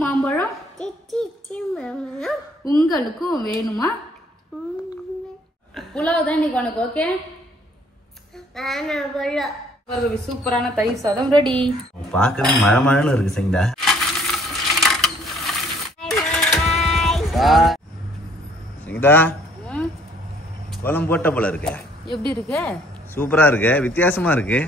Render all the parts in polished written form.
மாம்பழம் உங்களுக்கும் வேணுமா? புலாவ் தான் இன்னைக்கு உனக்கு. ஓகே, சூப்பரான தயிர் சாதம் ரெடி. பார்க்கவே மழை மழைன்னு இருக்கு சங்கீதா. சங்கீதா கோலம் போட்ட போல இருக்கு. எப்படி இருக்கு? சூப்பரா இருக்கு, வித்தியாசமா இருக்கு.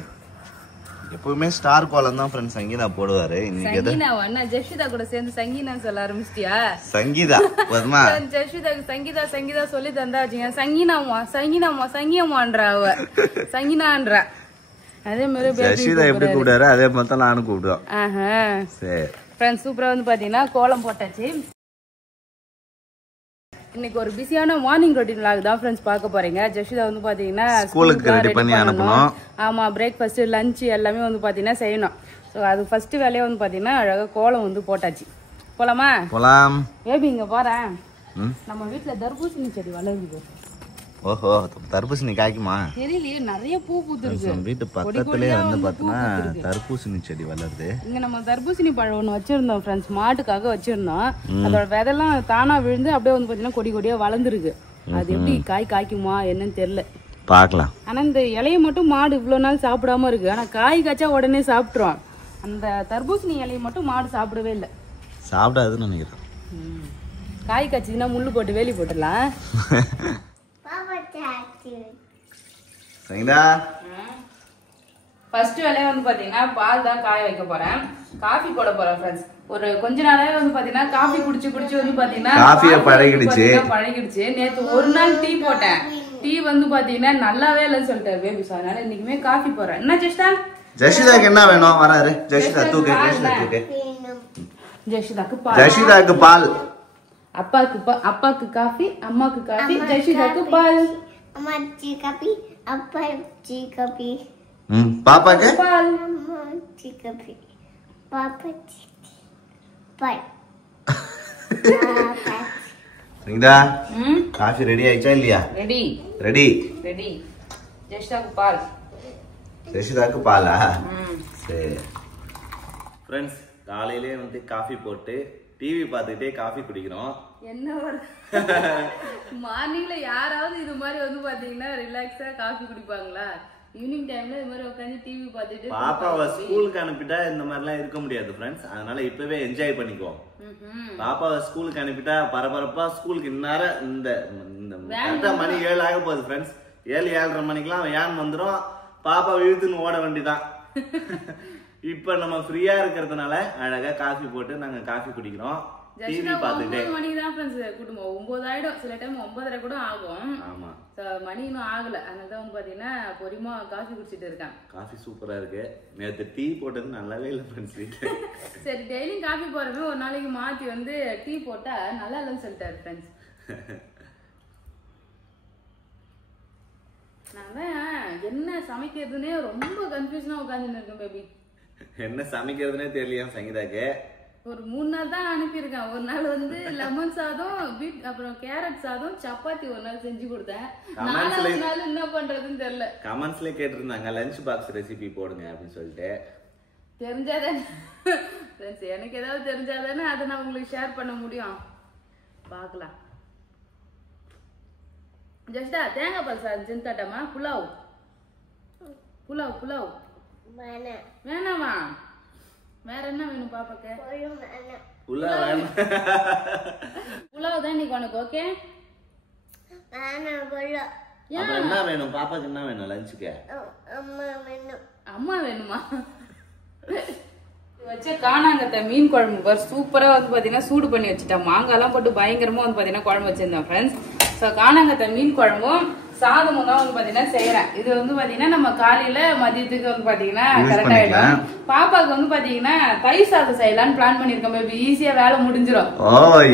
எப்பவுமே ஸ்டார் கோலம் தான் ஃப்ரெண்ட் சங்கீதா போடுவாரு. இன்னைக்கு சங்கீனா ஜெஷிதா கூட சேர்ந்து சங்கீனா சொல்ல ஆரம்பிச்சிட்டியா? சங்கீதா போதுமா? ஜெஷிதாக்கு சங்கீதா சங்கீதா சொல்லி தந்தா வச்சுங்க. சங்கீனாமா சங்கீனாமா சங்கியம்மான்றா, அவ சங்கீனான்றா. அதே மாதிரி ஜெஷிதா எப்படி கூப்பிடாரு அதே மாதிரி தான் நானும் கூப்பிடுவேன். சரி ஃப்ரெண்ட்ஸ், சூப்பரா வந்து பாத்தீங்கன்னா கோலம் போட்டாச்சு. இன்னைக்கு ஒரு பிஸியான மார்னிங் ரொட்டீன் vlog தான் ஃப்ரெண்ட்ஸ் பார்க்க போறீங்க. ஜெஷிதா வந்து பாத்தீங்கன்னா ஸ்கூலுக்கு ரெடி பண்ணி அனுப்பணும். ஆமா, பிரேக்ஃபாஸ்ட் லஞ்ச் எல்லாமே வந்து பாத்தீங்கன்னா செய்யணும். ஸோ அது ஃபர்ஸ்ட் வேலையா வந்து பாத்தீங்கன்னா அழகா கோலம் வந்து போட்டாச்சு. போலாமா? போலாம். பேபி இங்க பாறேன், நம்ம வீட்டுல தர்பூசணி செடி வளருது. ஓஹோ, தர்பூசணி காய்க்குமா? தெரியலையே, நிறைய பூ பூத்துருக்கு. வீட்டு பக்கத்துலயே வந்து பாத்தீங்கன்னா தர்பூசணி செடி வளருது. இங்க நம்ம தர்பூசணி பழம் ஒண்ணு வச்சிருந்தோம் ஃப்ரெண்ட்ஸ், மாட்டுக்காக வச்சிருந்தோம். அதோட விதெல்லாம் தானா விழுந்து அப்படியே வந்து பாத்தீங்கன்னா கொடி கொடியா வளர்ந்துருக்கு. அது எப்படி காய்க்குமா என்னன்னு தெரியல, பாக்கலாம். ஆனா இந்த இலைய மட்டும் மாடு இவ்வளவு நாள் சாப்பிடாம இருக்கு. ஆனா காய் காய்ச்சா உடனே சாப்பிட்டுரும். அந்த தர்பூசணி இலைய மட்டும் மாடு சாப்பிடவே இல்லை. சாப்பிடாதுன்னு நினைக்கிறேன். காய் காய்ச்சதுன்னா முள்ளு போட்டு வேலி போட்டுடலாம். ஃபர்ஸ்ட் வேலையா வந்து பாத்தீங்கன்னா பால் தான் காய வைக்க போறேன். காஃபி போட போறேன் ஃப்ரெண்ட்ஸ். ஒரு கொஞ்ச நாளாவே வந்து பாத்தீங்கன்னா காஃபி குடிச்சு வந்து பாத்தீங்கன்னா காஃபியே பழகிடுச்சு. நேத்து ஒரு நாள் டீ போட்டேன். டீ வந்து பாத்தீங்கன்னா நல்லாவே இல்லைன்னு சொல்லிட்டாரு பேபி. அதனால இன்னைக்குமே காஃபி போறேன். என்ன ஜெஷிதா? ஜெஷிதாக்கு என்ன வேணும்? வராரு ஜெஷிதா. தூக்கு ஜெஷிதாக்கு பால். அப்பாக்கு காஃபி, அம்மாக்கு காஃபி, ஜெஷிதாக்கு பால். அம்மாச்சி காபி, அப்பாச்சி காபி, பாப்பாக்கு பால், அம்மாச்சி காபி, பாப்பாச்சி பால். சங்கீதா, காஃபி ரெடி ஆயிச்சா இல்லையா? ரெடி. ஜெஷிதாக்கு பால். ஜெஷிதாக்கு பாலா? சரி ஃப்ரெண்ட்ஸ், காலையிலே வந்து காஃபி போட்டு டிவி பார்த்துக்கிட்டே காஃபி குடிக்கிறோம். என்ன ஒரு மார்னிங்ல யாராவது இது மாதிரி வந்து பாத்தீங்கன்னா ரிலாக்ஸா காஃபி குடிப்பாங்களா? ஈவினிங் டைம்ல இது மாதிரி உட்காந்து டிவி பார்த்துட்டு. பாப்பாவை ஸ்கூலுக்கு அனுப்பிட்டா இந்த மாதிரிலாம் இருக்க முடியாது ஃப்ரெண்ட்ஸ். அதனால இப்பவே என்ஜாய் பண்ணிக்குவோம். பாப்பாவை ஸ்கூலுக்கு அனுப்பிட்டா பரபரப்பா ஸ்கூலுக்கு இந்நேரம் இந்த மணி 7 ஆக போகுது ஃப்ரெண்ட்ஸ். 7-7:30 மணிக்கெல்லாம் வேன் வந்துடும். பாப்பா இழுத்துன்னு ஓட வேண்டிதான். இப்ப நம்ம ஃப்ரீயா இருக்கிறதுனால அழகா காஃபி போட்டு நாங்க காஃபி குடிக்கிறோம். டிவி பார்த்துட்டே. 9 மணிக்கு தான் ஃப்ரெண்ட்ஸ் கூட்டணும். 9 ஆயிடும், சில டைம் 9:30 கூட ஆகும். ஆமா, மணி இன்னும் ஆகல. அதனால வந்து பாத்தீங்கன்னா பொறுமையா காஃபி குடிச்சிட்டு இருக்கேன். காஃபி சூப்பரா இருக்கு. நேத்து டீ போட்டது நல்லாவே இல்ல ஃப்ரெண்ட்ஸ். சரி, டெய்லியும் காஃபி போறமே ஒரு நாளைக்கு மாத்தி வந்து டீ போட்டா நல்லா இல்லைன்னு சொல்லிட்டாரு ஃப்ரெண்ட்ஸ். நான் என்ன சமைக்கிறதுனே ரொம்ப கன்ஃபியூஷனா உட்காந்துன்னு இருக்கேன் பேபி. என்ன சமைக்கிறதுனே தெரியலையா சங்கீதாக்கு? ஒரு 3 நாள் தான் அனுப்பியிருக்கேன். ஒரு நாள் வந்து லெமன் சாதம், அப்புறம் கேரட் சாதம், சப்பாத்தி ஒரு நாள் செஞ்சு கொடுத்தேன். 4வது நாள் என்ன பண்றதுன்னு தெரியல. கமெண்ட்ஸ்ல கேட்டிருந்தாங்க லஞ்ச் பாக்ஸ் ரெசிபி போடுங்க அப்படின்னு சொல்லிட்டு. தெரிஞ்சாதானே எனக்கு ஏதாவது தெரிஞ்சாதானே அதை நான் உங்களுக்கு ஷேர் பண்ண முடியும். பாக்கலாம். ஜஸ்டா தேங்காய் பால் சாதம் செஞ்சு தட்டாமா? புலாவ் வேணாமா? வேற என்ன வேணும் பாப்பாக்கு? புலாவ் தான் இன்னைக்கு உனக்கு. ஓகே, என்ன வேணும் பாப்பாக்கு? என்ன வேணும் லஞ்சுக்கு? அம்மா வேணுமா? வச்ச காணாங்கத்தை மீன் குழம்பு சூப்பரா வந்து பாத்தீங்கன்னா சூடு பண்ணி வச்சுட்டேன். மாங்காய் எல்லாம் போட்டு பயங்கரமா வந்து பாத்தீங்கன்னா குழம்பு வச்சிருந்தேன் ஃப்ரெண்ட்ஸ். ஸோ காணாங்கத்தை மீன் குழம்பும் சாதமும் தான் வந்து பாத்தீங்கன்னா செய்யறேன். இது வந்து பாத்தீங்கன்னா நம்ம காலையில மதியத்துக்கு வந்து பாத்தீங்கன்னா கரெக்ட் ஆயிடும். பாப்பாக்கு வந்து பாத்தீங்கன்னா தயிர் சாதம் செய்யலாம்னு பிளான் பண்ணிருக்கோம் பேபி. ஈஸியா வேலை முடிஞ்சிடும். ஓ,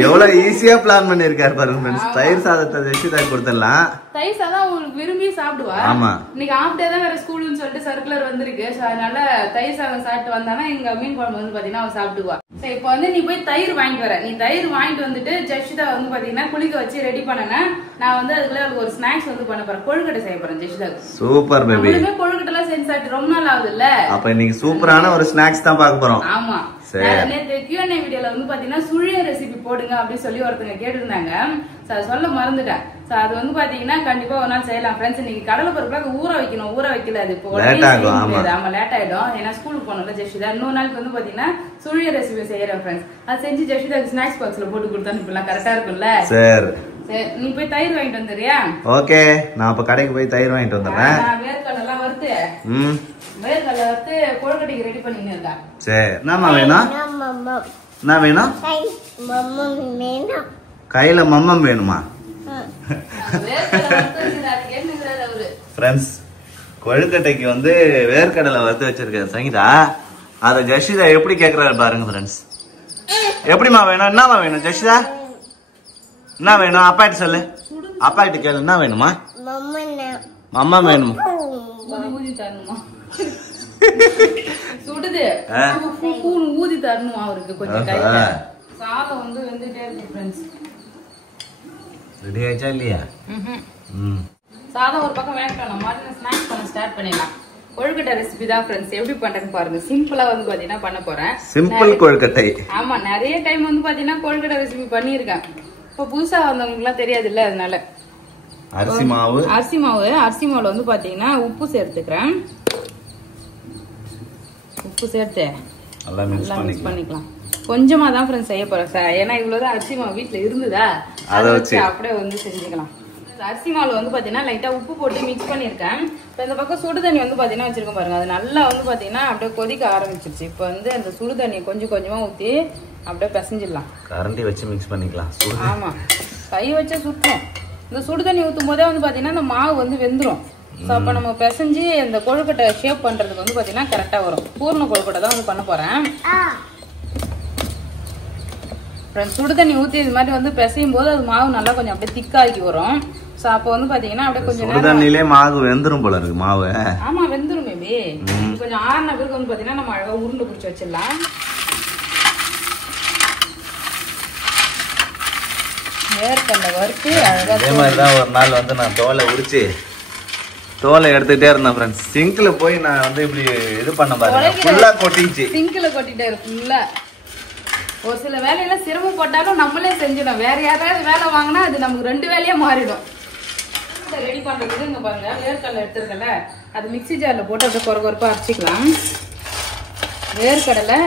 எவ்வளவு ஈஸியா பிளான் பண்ணிருக்காரு பாருங்க ஃப்ரெண்ட்ஸ். தயிர் சாதத்தை ஜெஷிதாக்கு கொடுத்துடலாம். தயிர் சாதம் அவங்களுக்கு விரும்பி சாப்பிடுவா. ஆமா, இன்னைக்கு ஆஃப் டே தான் வேற ஸ்கூல்னு சொல்லிட்டு சர்க்குலர் வந்திருக்கு. அதனால தயிர் சாதம் சாப்பிட்டு வந்தானா எங்க மீன் குழம்பு வந்து பாத்தீங்கன்னா அவன் சாப்பிடுவா. சரி, இப்போ வந்து நீ போய் தயிர் வாங்கிட்டு வர. நீ தயிர் வாங்கிட்டு வந்துட்டு ஜெஷிதா வந்து பாத்தீங்கன்னா குளிக்க வச்சு ரெடி பண்ணனா நான் வந்து அதுக்குள்ள ஒரு ஸ்நாக்ஸ் வந்து பண்ண போறேன். கொழுக்கட்டை செய்ய போறேன் ஜெஷிதாக்கு. Super baby. கொழுக்கட்டை எல்லாம் செஞ்சு சாப்பிட்டு ரொம்ப நாள் ஆகுது இல்ல? அப்ப இன்னைக்கு சூப்பரான ஒரு ஸ்நாக்ஸ் தான் பார்க்க போறோம். ஆமா, நேத்து Q&A வீடியோல வந்து பாத்தீங்கன்னா சுழிய ரெசிபி போடுங்க அப்படின்னு சொல்லி ஒருத்தங்க கேட்டிருந்தாங்க. சொல்ல மறந்துட்டேன். அது வந்து பாத்தீங்கன்னா கண்டிப்பா ஒரு நாள் செய்யலாம் ஃப்ரெண்ட்ஸ். இன்னைக்கு கடலை பருப்புல ஊற வைக்கணும், ஊற வைக்கல அது இப்போ ஆமா லேட் ஆயிடும். ஏன்னா ஸ்கூலுக்கு போனோம்ல ஜெஷிதா. இன்னொரு நாளைக்கு வந்து பாத்தீங்கன்னா சுழிய ரெசிபி செய்யறேன் ஃப்ரெண்ட்ஸ். அது செஞ்சு ஜெஷிதா ஸ்நாக்ஸ் பாக்ஸ்ல போட்டு கொடுத்தா இப்பெல்லாம் கரெக்டா இருக்கும்ல. சரி, நீ போய் தயிர் வாங்கிட்டு வந்துறியா? ஓகே, நான் அப்ப கடைக்கு போய் தயிர் வாங்கிட்டு வந்துடுறேன். வேர்க்கடலை எல்லாம் வறுத்து வேர்க்கடலை வறுத்து கொழுக்கட்டைக்கு ரெடி பண்ணிட்டு இருக்கா. சரி, என்னம்மா வேணும்? என்ன வேணும்? கையில மம்மம் வேணுமா? ஃப்ரெண்ட்ஸ், கொழுக்கட்டைக்கு வந்து வேர்க்கடலை வறுத்து வச்சிருக்கேன் சங்கீதா. அத ஜஷிதா எப்படி கேக்குறாரு பாருங்க ஃப்ரெண்ட்ஸ். எப்படிமா வேணும்? என்னமா வேணும் ஜஷிதா? என்ன வேணும்? அப்பா கிட்ட சொல்லு. அப்பா கிட்ட கேளு. என்ன வேணுமா? மம்மா வேணுமா? சுடுது, ஊதி தரணும் அவருக்கு கொஞ்சம். சாதம் வந்து வெந்துட்டே இருக்கு ஃப்ரெண்ட்ஸ். ரெடி ஆயிச்சா இல்லையா? சாதம் ஒரு பக்கம் வேகட்டும், நம்ம ஸ்நாக்ஸ் பண்ண ஸ்டார்ட் பண்ணிடலாம். கொழுக்கட்டை ரெசிபி தான் ஃப்ரெண்ட்ஸ். எப்படி பண்றேன்னு பாருங்க. சிம்பிளா வந்து பாத்தீங்கன்னா பண்ண போறேன். சிம்பிள் கொழுக்கட்டை. ஆமா, நிறைய டைம் வந்து பாத்தீங்கன்னா கொழுக்கட்டை ரெசிபி பண்ணிருக்கேன். இப்ப புதுசா வந்தவங்களுக்கு எல்லாம் தெரியாது இல்ல, அதனால அரிசி மாவுல வந்து பாத்தீங்கன்னா உப்பு சேர்த்துக்கிறேன். உப்பு சேர்த்து நல்லா மிக்ஸ் பண்ணிக்கலாம். கொஞ்சமா தான் ஃப்ரெண்ட்ஸ் செய்ய போறேன். ஏன்னா இவ்வளவுதான் அரிசி மாவு வீட்டுல இருந்ததா, அதை வச்சு அப்படியே வந்து செஞ்சுக்கலாம். அரிசி மாவுல வந்து பாத்தீங்கன்னா லைட்டா உப்பு போட்டு மிக்ஸ் பண்ணிருக்கேன். இப்ப இந்த பக்கம் சுடு தண்ணி வந்து பாத்தீங்கன்னா வச்சிருக்கோம் பாருங்க. அது நல்லா வந்து பாத்தீங்கன்னா அப்படியே கொதிக்க ஆரம்பிச்சிருச்சு. இப்ப வந்து அந்த சுடு தண்ணியை கொஞ்சம் கொஞ்சமா ஊத்தி அப்படியே பிசைஞ்சிடலாம். கரண்டி வச்சு மிக்ஸ் பண்ணிக்கலாம். ஆமா, கை வச்சா சுற்றும். இந்த சுடு தண்ணி ஊத்தும் போதே வந்து பாத்தீங்கன்னா இந்த மாவு வந்து வெந்துடும். அப்ப நம்ம பிசைஞ்சு இந்த கொழுக்கட்டை ஷேப் பண்றதுக்கு வந்து பாத்தீங்கன்னா கரெக்டா வரும். பூர்ண கொழுக்கட்டை தான் வந்து பண்ண போறேன். சுடு தண்ணி ஊத்தி இது மாதிரி வந்து பிசையும் போது அது மாவு நல்லா கொஞ்சம் அப்படியே திக்காகி வரும். சோ அப்ப வந்து பாத்தீங்கன்னா அப்படியே கொஞ்சம் சுடு தண்ணியிலே மாவு வெந்துரும் போல இருக்கு. மாவு ஆமா வெந்துரும் மேபி. கொஞ்சம் ஆறுன பிறகு வந்து பாத்தீங்கன்னா நம்ம அழகா உருண்டை பிடிச்சி வச்சிடலாம். வேர்க்கடலை வறுத்து அழகா அதே மாதிரிதான் ஒரு நாள் வந்து நான் தோலை எடுத்துட்டே இருந்தேன் ஃப்ரெண்ட்ஸ். சிங்க்ல போய் நான் வந்து இப்படி இது பண்ண பாருங்க, ஃபுல்லா கொட்டிச்சு. சிங்க்ல கொட்டிட்டே இருக்கு ஃபுல்லா. ஒரு சில வேலையெல்லாம் சிரமம் போட்டாலும் நம்மளே செஞ்சிடும். வேற யாராவது வேலை வாங்கினா அது நமக்கு 2 வேலையா மாறிடும். ரெடி பண்றதுக்கு இங்க பாருங்க, வேர்க்கடலை எடுத்துருக்கல அது மிக்ஸி ஜார்ல போட்டு அப்படியே கொரகொரப்பா அரைச்சிக்கலாம். வேர்க்கடலை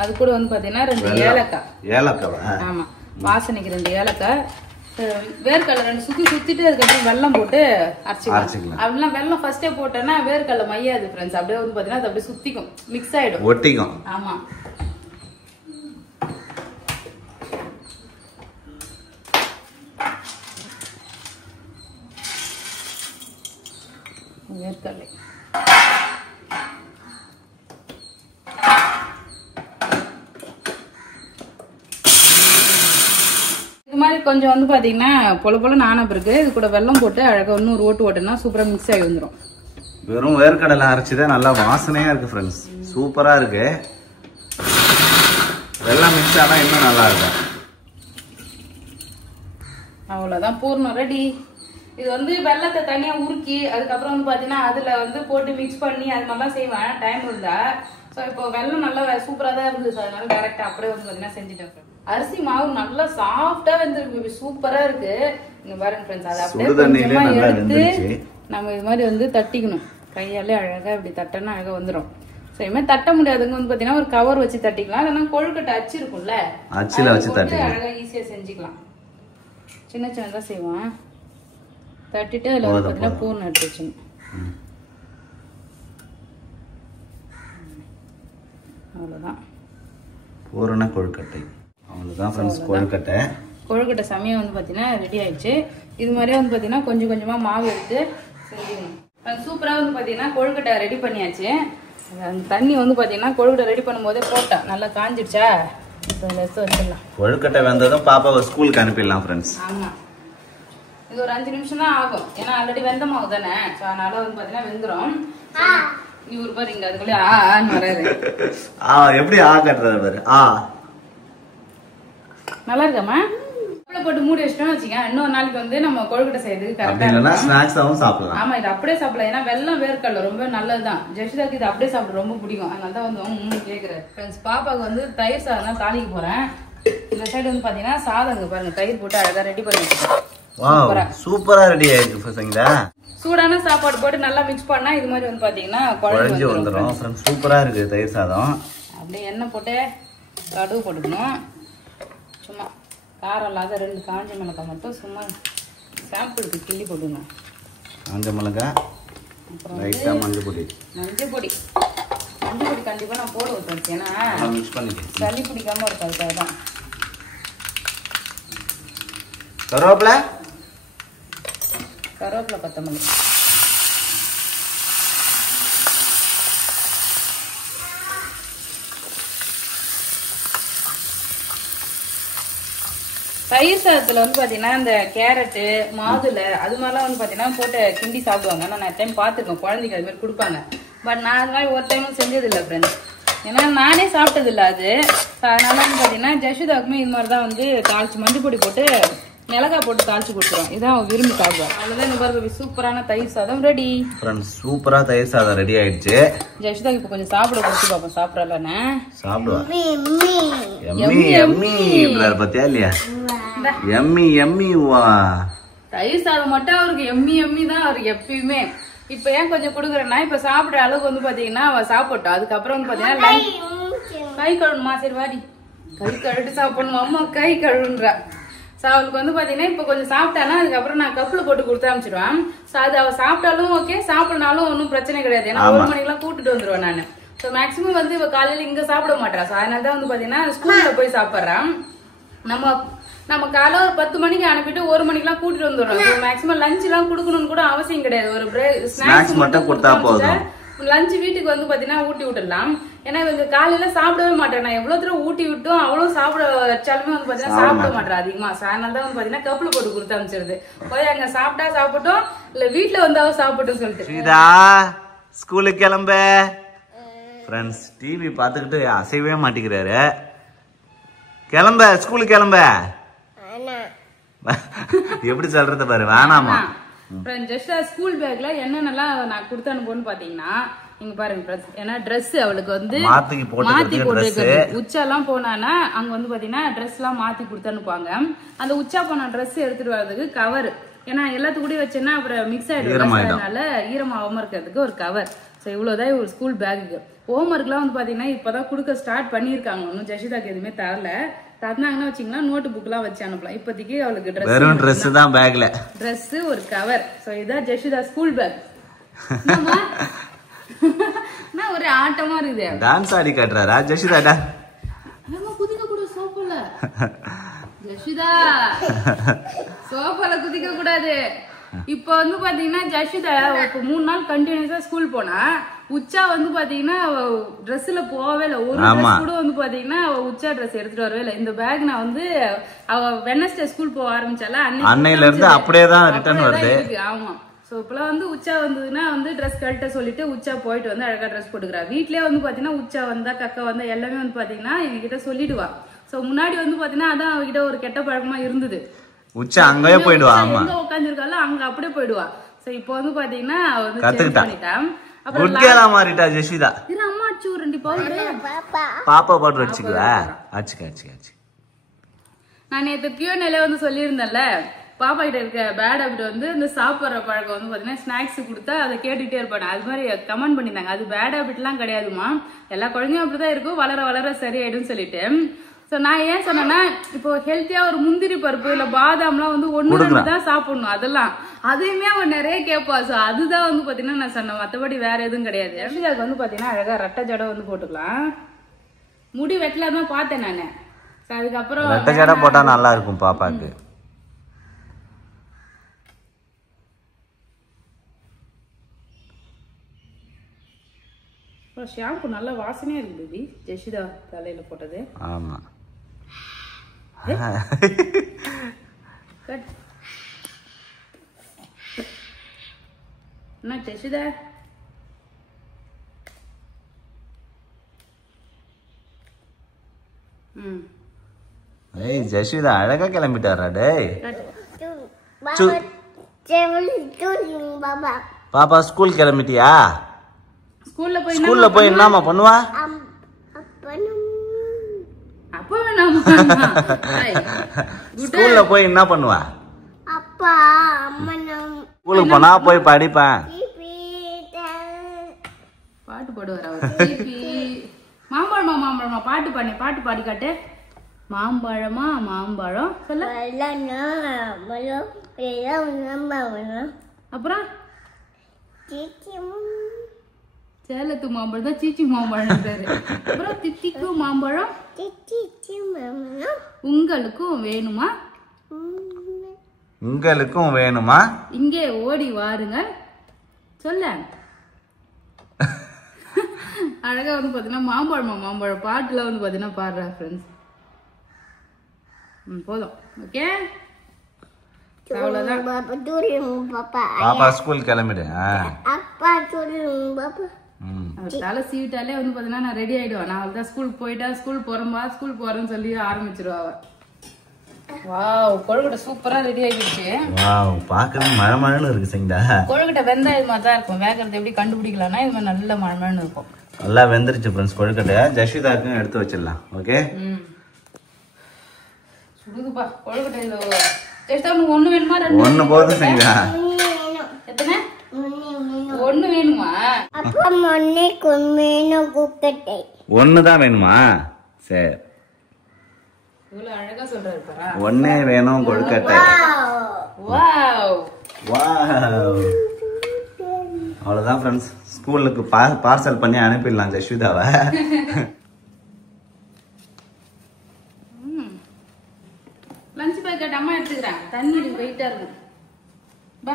அது கூட வந்து பாத்தீங்கன்னா 2 ஏலக்காய். ஆமா, வாசனைக்கு 2 ஏலக்காய். வேர்க்கடலை 2 சுத்திட்டு அதுக்கப்புறம் வெல்லம் போட்டு அரைச்சிக்கலாம். அப்படிலாம் வெல்லம் ஃபர்ஸ்டே போட்டோன்னா வேர்க்கடலை மையாது ஃப்ரெண்ட்ஸ். அப்படியே வந்து பாத்தீங்கன்னா அது அப்படியே சுத்திக்கும், மிக்ஸ் ஆயிடும், ஒட்டிக்கும். ஆமா, வேர்க்கடலை இது மாதிரி கொஞ்சம் வந்து பாத்தீங்கன்னா பொல நான பிறகு இது கூட வெல்லம் போட்டு அழகா இன்னொரு ஓட்டுனா சூப்பரா மிக்ஸ் ஆகி வந்துடும். வெறும் வேர்க்கடலை அரைச்சுதான் நல்லா வாசனையா இருக்கு ஃப்ரெண்ட்ஸ். சூப்பரா இருக்கு. வெல்லம் மிக்ஸ் ஆனா இன்னும் நல்லா இருக்கும். அவ்வளவுதான், பூர்ணம் ரெடி. இது வந்து வெள்ளத்தை தனியா உருக்கி அதுக்கப்புறம் வந்து பாத்தீங்கன்னா அதுல வந்து போட்டு மிக்ஸ் பண்ணி அது மாதிரிலாம் செய்வேன் டைம் இருந்தா. சோ இப்போ வெல்லம் நல்லா சூப்பரா தான் இருந்துச்சு. அதனால டைரக்டா அப்படியே வந்து பாத்தீங்கன்னா செஞ்சுட்டேன். அரிசி மாவு நல்லா சாஃப்டா வந்து சூப்பரா இருக்கு. இங்க பாருங்க ஃப்ரெண்ட்ஸ், அதை அப்படியே எடுத்து நம்ம இது மாதிரி வந்து தட்டிக்கணும். கையாலே அழகா இப்படி தட்டனா அழகா வந்துடும். சோ இது மாதிரி தட்ட முடியாதுங்க வந்து பாத்தீங்கன்னா ஒரு கவர் வச்சு தட்டிக்கலாம். இல்லைன்னா கொழுக்கட்டை அச்சு இருக்கும்ல, அச்சுல வச்சு தட்டி அழகா ஈஸியா செஞ்சுக்கலாம். சின்ன சின்னதா செய்வோம். தட்டிட்டு அதுல வந்து பாத்தீங்கன்னா பூர்ணம் எடுத்து வச்சுக்கணும். அவ்வளவுதான், பூரண கொழுக்கட்டை. அவ்வளவுதான் ஃப்ரெண்ட்ஸ், கொழுக்கட்டை சமயம் வந்து பாத்தீங்கன்னா ரெடி ஆயிடுச்சு. இது மாதிரியே வந்து பாத்தீங்கன்னா கொஞ்சம் கொஞ்சமா மாவு எடுத்து செஞ்சுக்கணும். சூப்பரா வந்து பாத்தீங்கன்னா கொழுக்கட்டை ரெடி பண்ணியாச்சு. அந்த தண்ணி வந்து பாத்தீங்கன்னா கொழுக்கட்டை ரெடி பண்ணும் போதே போட்டேன், நல்லா காஞ்சிடுச்சா. வச்சிடலாம். கொழுக்கட்டை வெந்ததும் பாப்பாவை ஸ்கூலுக்கு அனுப்பிடலாம் ஃப்ரெண்ட்ஸ். ஆமா, இது ஒரு 5 நிமிஷம் தான் ஆகும். ஏன்னா ஆல்ரெடி வெந்த மாவு தானே. சோ அதனால வந்து பாத்தீங்கன்னா வெந்துரும். இவரு பாரு இங்க அதுக்குள்ளே ஆன்னு வராது. எப்படி கட்டுறது பாரு. நல்லா இருக்காமா? போட்டு மூடி வச்சிட்டோம்னு வச்சுக்கோங்க, இன்னொரு நாளைக்கு வந்து நம்ம கொழுக்கட்டை செய்யறதுக்கு கரெக்டா அப்படின்னா இருக்கும். ஸ்நாக்ஸாவும் சாப்பிடலாம். ஆமா, இது அப்படியே சாப்பிடலாம். ஏன்னா வெள்ளம் வேர்க்கடலை ரொம்ப நல்லதுதான். ஜெஷிதாக்கு இது அப்படியே சாப்பிட ரொம்ப பிடிக்கும். அதனால தான் வந்து கேக்குறேன். ஃப்ரெண்ட்ஸ், பாப்பாவுக்கு வந்து தயிர் சாதம் தான் தாளிக்க போறேன். இந்த சைடு வந்து பாத்தீங்கன்னா சாதங்க பாருங்க, தயிர் போட்டு அழகா ரெடி பண்ணி வச்சிருக்கேன். வாவ், சூப்பரா ரெடி ஆயிருக்கு சங்கீதா. சூடான சாப்பாடு போட்டு நல்லா மிக்ஸ் பண்ணா இது மாதிரி வந்து பாத்தீங்கன்னா குழஞ்சு வந்துடும். ஃப்ரெண்ட்ஸ், சூப்பரா இருக்கு தயிர் சாதம். அப்படியே எண்ணெய் போட்டு கடுகு போட்டுக்கணும். சும்மா காரம் இல்லாத 2 காஞ்ச மிளகாய் மட்டும் சும்மா சாம்பிளுக்கு கிள்ளி போட்டுக்கணும். காஞ்ச மிளகாய், லைட்டா மஞ்சள் பொடி. மஞ்சள் பொடி கண்டிப்பா நான் போட வைப்பேன். ஏன்னா மிக்ஸ் பண்ணிக்க, சளி பிடிக்காம இருக்காது. தான் கருவேப்பிலை, கொத்தமல்லி. தயிர் சாதத்துல வந்து பாத்தீங்கன்னா இந்த கேரட்டு, மாதுளை அது மாதிரிலாம் வந்து பாத்தீங்கன்னா போட்டு கிண்டி சாப்பிடுவாங்க. நான் டைம் பார்த்துருக்கேன், குழந்தைக்கு அது மாதிரி கொடுப்பாங்க. பட் நான் அது மாதிரி ஒரு டைமும் செஞ்சது இல்லை ஃப்ரெண்ட்ஸ். ஏன்னா நானே சாப்பிட்டது இல்லை அது. அதனால வந்து பாத்தீங்கன்னா ஜஷுதாக்குமே இது மாதிரி தான் வந்து தாளிச்சு மஞ்சள் பொடி போட்டு மிளகாய் போட்டு தாளிச்சு கொடுத்துரும். இதான் அவன் விரும்பி சாப்பிடுவான். அவ்வளவுதான். இந்த பாருங்க, சூப்பரான தயிர் சாதம் ரெடி. ஃப்ரெண்ட்ஸ், சூப்பரா தயிர் சாதம் ரெடி ஆயிடுச்சு. ஜஷுதாக்கு இப்போ கொஞ்சம் சாப்பிட கொடுத்து பாப்போம். சாப்பிடலான்னு சாப்பிடுவா. எம்மி எம்மி பத்தியா இல்லையா? எம்மி எம்மி. வா, தயிர் சாதம் மட்டும் அவருக்கு எம்மி எம்மி தான் அவருக்கு எப்பயுமே. இப்ப ஏன் கொஞ்சம் கொடுக்குறேன்னா, இப்ப சாப்பிடுற அளவுக்கு வந்து பாத்தீங்கன்னா அவ சாப்பிட்டோம். அதுக்கப்புறம் வந்து பாத்தீங்கன்னா கை கழுவணுமா? சரி வாடி, கை கழுவிட்டு சாப்பிடணும். அம்மா கை கழுவுன்றா. சோ அவளுக்கு வந்து பாத்தீங்கன்னா இப்ப கொஞ்சம் சாப்பிட்டானா அதுக்கப்புறம் நான் கப்புல போட்டு கொடுத்து அனுப்பிச்சிடுவேன். சோ அது அவ சாப்பிட்டாலும் ஓகே, சாப்பிடனாலும் ஒன்னும் பிரச்சனை கிடையாது. ஏன்னா 1 மணிக்கெல்லாம் கூட்டிட்டு வந்துருவேன் நானு. சோ மேக்சிமம் வந்து இவ காலையில இங்க சாப்பிட மாட்டா. சோ அதனாலதான் வந்து பாத்தீங்கன்னா ஸ்கூல்ல போய் சாப்பிடுறான். நம்ம காலை ஒரு 10 மணிக்கு அனுப்பிட்டு 1 மணிக்கெல்லாம் கூட்டிட்டு வந்துடுறோம். மேக்சிமம் லஞ்ச் எல்லாம் கொடுக்கணும்னு கூட அவசியம் கிடையாது. ஒரு ஸ்நாக்ஸ் மட்டும் கொடுத்தா போதும். லஞ்ச் வீட்டுக்கு வந்து பாத்தீங்கன்னா ஊட்டி விட்டுடலாம். ஏன்னா இவங்க காலையில சாப்பிடவே மாட்டேன். நான் எவ்வளவு தூரம் ஊட்டி விட்டும் அவ்வளவு சாப்பிட வச்சாலுமே வந்து பாத்தீங்கன்னா சாப்பிட மாட்டேன் அதிகமா. அதனால தான் வந்து பாத்தீங்கன்னா கப்புல போட்டு கொடுத்து அனுப்பிச்சிருது. போய் அங்க சாப்பிட்டா சாப்பிட்டோம், இல்ல வீட்டுல வந்தாவது சாப்பிட்டோம் சொல்லிட்டு. ஸ்கூலுக்கு கிளம்ப. ஃப்ரெண்ட்ஸ், டிவி பாத்துக்கிட்டு அசையவே மாட்டேங்கிறாரு. கிளம்ப, ஸ்கூலுக்கு கிளம்ப. எப்படி சொல்றது பாரு, வேணாமா. ஸ்கூல் பேக்ல என்னென்னலாம் நான் கொடுத்து அனுப்புன்னு பாத்தீங்கன்னா இங்க பாருங்க. ஏன்னா ட்ரெஸ் அவளுக்கு வந்து மாத்தி போட்டு உச்சாலாம் போனானா அங்க வந்து பாத்தீங்கன்னா ட்ரெஸ் எல்லாம் மாத்தி கொடுத்து அனுப்புவாங்க. அந்த உச்சா போன ட்ரெஸ் எடுத்துட்டு வர்றதுக்கு கவர். ஏன்னா எல்லாத்துக்கூடயும் வச்சேன்னா அப்புறம் மிக்ஸ் ஆயிடும். அதனால ஈரமாகாம இருக்கிறதுக்கு ஒரு கவர். ஸோ இவ்வளவுதான் ஒரு ஸ்கூல் பேக்கு. ஹோம்ஒர்க்லாம் வந்து பாத்தீங்கன்னா இப்பதான் கொடுக்க ஸ்டார்ட் பண்ணிருக்காங்க. ஒன்னும் ஜஷிதாக்கு எதுவுமே தரல. தந்தாங்கன்னா வச்சீங்கன்னா நோட்டு புக் எல்லாம் வச்சு அனுப்பலாம். இப்போதைக்கு அவளுக்கு ட்ரெஸ் தான், பேக்ல ட்ரெஸ், ஒரு கவர். சோ இதான் ஜஷிதா ஸ்கூல் பேக். ஒரு ஆட்டமா இருக்குது. டான்ஸ் ஆடி காட்டுறாரா ஜஷிதா? குதிக்க கூட சோஃபால. ஜஷிதா சோஃபால குதிக்க கூடாது. இப்ப வந்து பாத்தீங்கன்னா ஜஷிதா 3 நாள் கண்டினியூஸா ஸ்கூல் போனா உச்சா வந்து பாத்தீங்கன்னா ட்ரெஸ்ல போவே இல்லை. ஒரு ட்ரெஸ் கூட வந்து பாத்தீங்கன்னா உச்சா ட்ரெஸ் எடுத்துட்டு வரவே இல்லை. இந்த பேக் நான் வந்து அவ வெட்னஸ்டே ஸ்கூல் போக ஆரம்பிச்சால அன்னையில இருந்து அப்படியே தான் ரிட்டர்ன் வருது. ஆமா. சோ இப்பெல்லாம் வந்து உச்சா வந்ததுன்னா வந்து ட்ரெஸ் கழட்ட சொல்லிட்டு உச்சா போயிட்டு வந்து அழகா ட்ரெஸ் போட்டுக்கிறா. வீட்லயே வந்து பாத்தீங்கன்னா உச்சா வந்தா கக்கா வந்தா எல்லாமே வந்து பாத்தீங்கன்னா என்கிட்ட சொல்லிடுவா. சோ முன்னாடி வந்து பாத்தீங்கன்னா அதான் அவகிட்ட ஒரு கெட்ட பழக்கமா இருந்தது. உச்சா அங்கேயே போயிடுவா. எங்க உட்காந்துருக்கால அங்க அப்படியே போயிடுவா. சோ இப்போ வந்து பாத்தீங்கன்னா கத்துக்கிட்டான். குட் கேர்லா மாறிட்டா ஜஷிதா. இரு அம்மா அச்சு 2 பவுடர் பாப்பா பவுடர் அடிச்சுக்குவா. அடிச்சுக்க. நான் நேத்து பியோனேல வந்து சொல்லியிருந்தேன்ல, பாப்பா கிட்ட இருக்க பேட் ஹாபிட் வந்து இந்த சாப்பிட்ற பழக்கம் வந்து பாத்தீங்கன்னா ஸ்நாக்ஸ் கொடுத்தா அதை கேட்டுட்டே இருப்பாங்க. அது மாதிரி கமெண்ட் பண்ணிருந்தாங்க. அது பேட் ஹாபிட் எல்லாம் கிடையாதுமா, எல்லா குழந்தையும் அப்படிதான் இருக்கும், வளர வளர சரியாயிடும் சொல்லிட்டு. சோ நான் ஏன் சொன்னேன்னா, இப்போ ஹெல்த்தியா ஒரு முந்திரி பருப்பு இல்ல பாதாம்லாம் வந்து 1-2 தான் சாப்பிடணும். அதெல்லாம் அதையுமே அவன் நிறைய கேட்பா. சோ அதுதான் வந்து பாத்தீங்கன்னா நான் சொன்னேன், மத்தபடி வேற எதுவும் கிடையாது. அதுக்கு வந்து பாத்தீங்கன்னா அழகா ரெட்டை ஜடை வந்து போட்டுக்கலாம். முடி வெட்டலாதான் பார்த்தேன் நானு. அதுக்கப்புறம் ரெட்டை ஜடை போட்டா நல்லா இருக்கும் பாப்பாக்கு. ஷாம்பு நல்ல வாசனையா இருக்கு பேபி. ஜெஷிதா தலையில போட்டது. ஆமா. என்ன ஜெஷிதா? ஏய் ஜெஷிதா அழகா கிளம்பிட்டாரா டேய். பாபா பாப்பா ஸ்கூல் கிளம்பிட்டியா? ஸ்கூல்ல போய் என்னமா பண்ணுவா? அப்ப வேணாமா? ஸ்கூல்ல போய் என்ன பண்ணுவா? அப்பா அம்மா ஸ்கூலுக்கு போனா போய் படிப்பேன். பாட்டு பாடுவார் அவர். மாம்பழமா மாம்பழமா பாட்டு பாடி காட்டு. மாம்பழமா மாம்பழம் சொல்ல. அப்புறம் சேலத்து மாம்பழம் தான் சீச்சி மாம்பழம். அப்புறம் தித்திக்கும் மாம்பழம் உங்களுக்கும் வேணுமா? உங்களுக்கும் வேணுமா? இங்கே ஓடி வாருங்க சொல்ல. அழகா வந்து பாத்தீங்கன்னா மாம்பழமா மாம்பழம் பாட்டுல வந்து பாத்தீங்கன்னா பாடுறா ஃப்ரெண்ட்ஸ். போதும். ஓகே அவ்வளவுதான். பாப்பா ஸ்கூல் கிளம்பிடு. தலை சீவிட்டாலே வந்து பாத்தீங்கன்னா நான் ரெடி ஆயிடுவேன். நான் அவள்தான் ஸ்கூல் போயிட்டா ஸ்கூல் போறேன்னு சொல்லி ஆரம்பிச்சிருவா அவ. வாவ் கொழுக்கட்டை சூப்பரா ரெடி ஆகிடுச்சு. வாவ் பார்க்கவே மழமழன்னு இருக்கு சங்கடா. கொழுக்கட்டை வெந்தா இது மாதிரி தான் இருக்கும். வேகிறது எப்படி கண்டுபிடிக்கலாம்னா இது மாதிரி நல்ல மழமழன்னு இருக்கும். நல்லா வெந்துருச்சு ஃப்ரெண்ட்ஸ் கொழுக்கட்டை. ஜெஷிதாக்கும் எடுத்து வச்சிடலாம். ஓகே சுடுதுப்பா கொழுக்கட்டை. இது ஜெஷிதா உனக்கு ஒண்ணு வேணுமா? ஒண்ணு போதும் சங்கடா. எத்தனை? ஒண்ணு வேணுமா? அப்பா ஒண்ணுதான் வேணுமா? சரி இவ்வளவு அழகா சொல்றாரு பாரா. ஒண்ணே வேணும் கொழுக்கட்டை. வாவ் வாவ் அவ்வளவுதான் ஃப்ரெண்ட்ஸ். ஸ்கூலுக்கு பார்சல் பண்ணி அனுப்பிடலாம் ஜெஷிதாவை. லஞ்ச் பேக்கெட் அம்மா எடுத்துக்கிறேன். தண்ணி வெயிட்டா இருக்கும். பா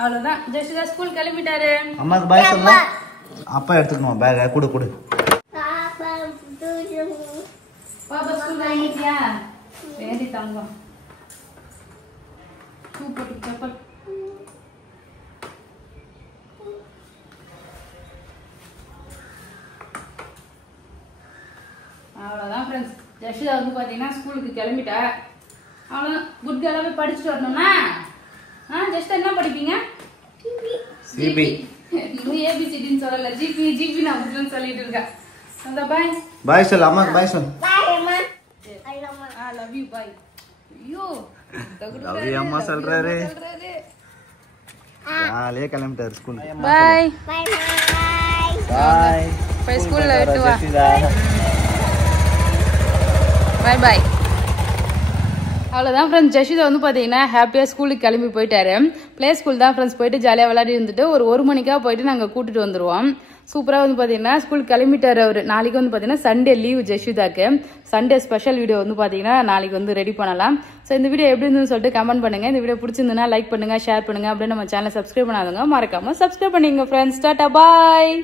அவ்வளவுதான். ஜெஷிதா ஸ்கூல் கிளம்பிட்டாரு. அம்மாக்கு பாய் சொல்ல. அப்பா எடுத்துக்கணும் பேக. குடு பாப்பா ஸ்கூல் கிளம்பிட்டியா? வேண்டி தங்கம் சூப்பர் செப்பல். அவ்வளோதான் ஃப்ரெண்ட்ஸ். ஜெஷிதா வந்து பார்த்தீங்கன்னா ஸ்கூலுக்கு கிளம்பிட்டா. அவ்வளோதான். குட் கேர்ளாக போய் படிச்சுட்டு வரணும்னா ஜெஷிதா என்ன படிப்பீங்க? சிபி. இன்னும் ஏபிசிடின்னு சொல்லல. ஜிபி நான் அப்படின்னு சொல்லிட்டு இருக்கேன். பாய் பாய் சொல்லு. அம்மாக்கு பாய் சொல்லு. Love you bye. ஐயோ லவ் யூ அம்மா சொல்றாரு. ஜாலியா கிளம்பிட்டாரு ஸ்கூலுக்கு. பாய் பாய். போய் ஸ்கூல்ல விட்டு வா. பாய் பாய். அவ்வளோதான் ஃப்ரெண்ட்ஸ். ஜெஷிதா வந்து பார்த்தீங்கன்னா ஹாப்பியாக ஸ்கூலுக்கு கிளம்பி போயிட்டாரு. ப்ளே ஸ்கூல் தான் ஃப்ரெண்ட்ஸ். போயிட்டு ஜாலியாக விளையாடி இருந்துட்டு ஒரு மணிக்காக போயிட்டு நாங்கள் கூட்டிட்டு வந்துடுவோம். சூப்பராக வந்து பார்த்தீங்கன்னா ஸ்கூலுக்கு கிளம்பிட்டாரு அவர். நாளைக்கு வந்து பார்த்தீங்கன்னா சண்டே லீவ் ஜெஷிதாக்கு. சண்டே ஸ்பெஷல் வீடியோ வந்து பார்த்தீங்கன்னா நாளைக்கு வந்து ரெடி பண்ணலாம். ஸோ இந்த வீடியோ எப்படி இருந்துன்னு சொல்லிட்டு கமெண்ட் பண்ணுங்க. இந்த வீடியோ பிடிச்சிருந்ததுன்னா லைக் பண்ணுங்க, ஷேர் பண்ணுங்க. அப்படியே நம்ம சேனலை சப்ஸ்கிரைப் பண்ணாதவங்க மறக்காம சப்ஸ்கிரைப் பண்ணிங்க ஃப்ரெண்ட்ஸ். டாடா பாய்.